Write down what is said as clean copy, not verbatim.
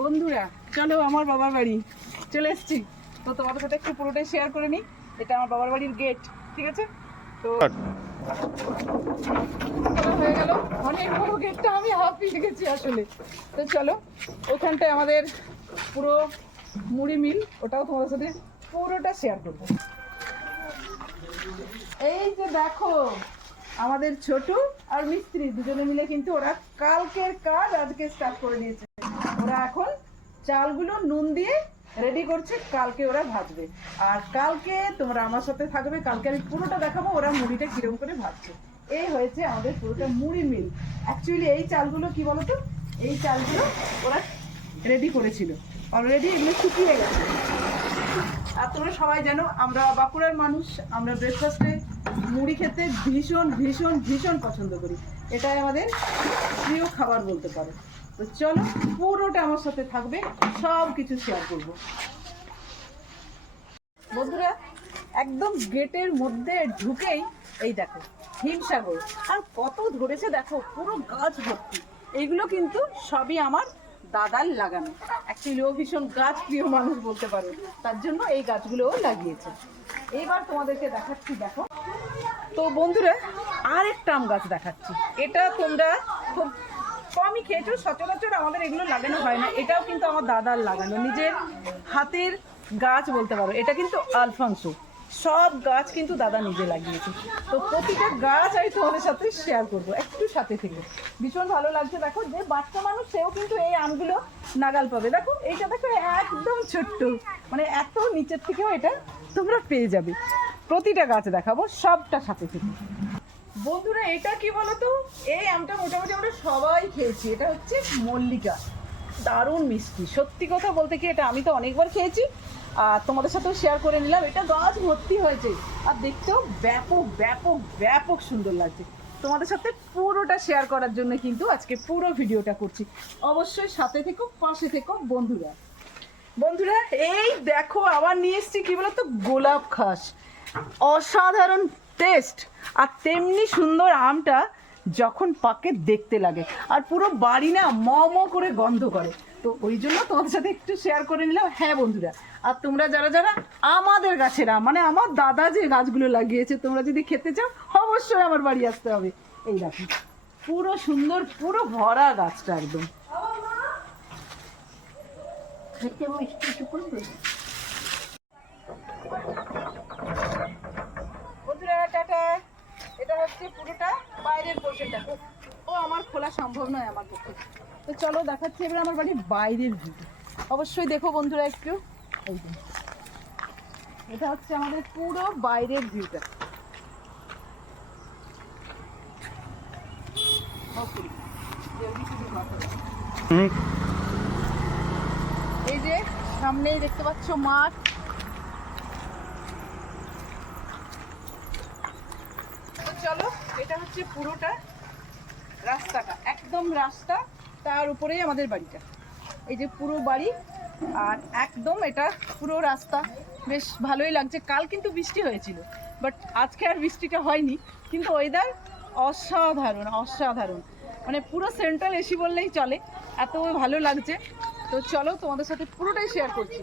বন্ধুরা চলো আমার বাবার বাড়ি চলে এসেছি। তো তোমাদের সাথে একটু পুরোটাই শেয়ার করে নিই। এটা আমার বাবার বাড়ির গেট, ঠিক আছে? তো হয়ে গেল, অনেক বড় গেটটা, আমি হাঁপিয়ে গেছি আসলে। তো চলো, ওখানটায় আমাদের পুরো মুড়ি মিল, ওটাও তোমাদের সাথে পুরোটা শেয়ার করবো। এই যে দেখো, আমাদের ছোটু আর মিস্ত্রি দুজনে মিলে কিন্তু ওরা কালকের কাজ আজকে স্টার্ট করে দিয়েছে। ওরা এখন চালগুলো নুন দিয়ে রেডি করছে, কালকে ওরা ভাজবে। আর কালকে তোমরা আমার সাথে থাকবে, কালকে আমি পুরোটা দেখাবো ওরা মুড়িটা কিরকম করে ভাজছে। এই হয়েছে আমাদের পুরোটা মুড়ি মিল। অ্যাকচুয়ালি এই চালগুলো কি বলতো, এই চালগুলো ওরা রেডি করেছিল অলরেডি, এগুলো শুকিয়ে গেছে। আর তোমরা সবাই জানো আমরা বাঁকুড়ার মানুষ, আমরা ব্রেকফাস্টে মুড়ি খেতে ভীষণ ভীষণ ভীষণ পছন্দ করি। এটাই আমাদের প্রিয় খাবার বলতে পারো। তো চলো পুরোটা আমার সাথে থাকবে, সব কিছু শেয়ার করবো। বন্ধুরা একদম গেটের মধ্যে ঢুকেই এই দেখো হিমসাগর, আর কত ধরেছে দেখো, পুরো গাছ ভর্তি। এইগুলো কিন্তু সবই আমার দাদার লাগানো। অ্যাকচুয়ালি ও ভীষণ গাছ প্রিয় মানুষ বলতে পারো, তার জন্য এই গাছগুলোও লাগিয়েছে। এইবার তোমাদেরকে দেখাচ্ছি, দেখো। তো বন্ধুরা আরেকটা আম গাছ দেখাচ্ছি। এটা তোমরা খুব কমই খেয়েছো, সচরাচর আমাদের এগুলো লাগানো হয় না। এটাও কিন্তু আমার দাদার লাগানো, নিজের হাতের গাছ বলতে পারো। এটা কিন্তু আলফানসো, সব গাছ কিন্তু দাদা নিজে লাগিয়েছে। তো প্রতিটা গাছ আমি তোমাদের সাথে শেয়ার করবো, একটু সাথে থেকে। ভীষণ ভালো লাগছে। দেখো যে বাচ্চা মানুষ সেও কিন্তু এই আমগুলো নাগাল পাবে। দেখো এইটা দেখো, একদম ছোট্ট, মানে এত নিচের থেকেও এটা তোমরা পেয়ে যাবে। প্রতিটা গাছ দেখাবো, সবটা সাথে থেকে। বন্ধুরা এটা কি বলতো, এই আমটা মোটামুটি আমরা সবাই খেয়েছি। এটা হচ্ছে মল্লিকা, দারুণ মিষ্টি। সত্যি কথা বলতে কি, এটা আমি তো অনেকবার খেয়েছি আর তোমাদের সাথেও শেয়ার করে নিলাম। এটা গাছ ভর্তি হয়েছে আর দেখতেও ব্যাপক ব্যাপক ব্যাপক সুন্দর লাগছে। তোমাদের সাথে পুরোটা শেয়ার করার জন্য কিন্তু আজকে পুরো ভিডিওটা করছি। অবশ্যই সাথে থেকো, পাশে থেকো বন্ধুরা। বন্ধুরা এই দেখো আবার নিয়ে এসছি কি বলতো, গোলাপ খাস। অসাধারণ টেস্ট, আর তেমনি সুন্দর আমটা যখন পাকে দেখতে লাগে, আর পুরো বাড়ি না ম ম করে গন্ধ করে। তো ওই জন্য তোমাদের সাথে একটু শেয়ার করে নিলাম। হ্যাঁ বন্ধুরা, আর তোমরা যারা যারা আমাদের গাছের আম, মানে আমার দাদা যে গাছগুলো লাগিয়েছে, তোমরা যদি খেতে চাও অবশ্যই আমার বাড়ি আসতে হবে। এই দেখো পুরো সুন্দর, পুরো ভরা গাছটা একদম। বন্ধুরা টাটা। এটা হচ্ছে পুরোটা বাইরের পোর্শনটা, ও আমার খোলা সম্ভব নয় আমার পক্ষে। তো চলো দেখাচ্ছি এবার আমার বাড়ির বাইরের ভিউ। অবশ্যই দেখো বন্ধুরা একটু। এই যে এটা হচ্ছে আমাদের পুরো বাইরের ভিউটা। এই যে সামনেই দেখতে পাচ্ছ মাঠ। চলো এটা হচ্ছে পুরোটা রাস্তাটা, একদম রাস্তা, তার উপরেই আমাদের বাড়িটা। এই যে পুরো বাড়ি, আর একদম এটা পুরো রাস্তা। বেশ ভালোই লাগছে। কাল কিন্তু বৃষ্টি হয়েছিল, বাট আজকে আর বৃষ্টিটা হয়নি। কিন্তু ওয়েদার অসাধারণ অসাধারণ, মানে পুরো সেন্ট্রাল এসি বললেই চলে, এত ভালো লাগছে। তো চলো তোমাদের সাথে পুরোটাই শেয়ার করছি।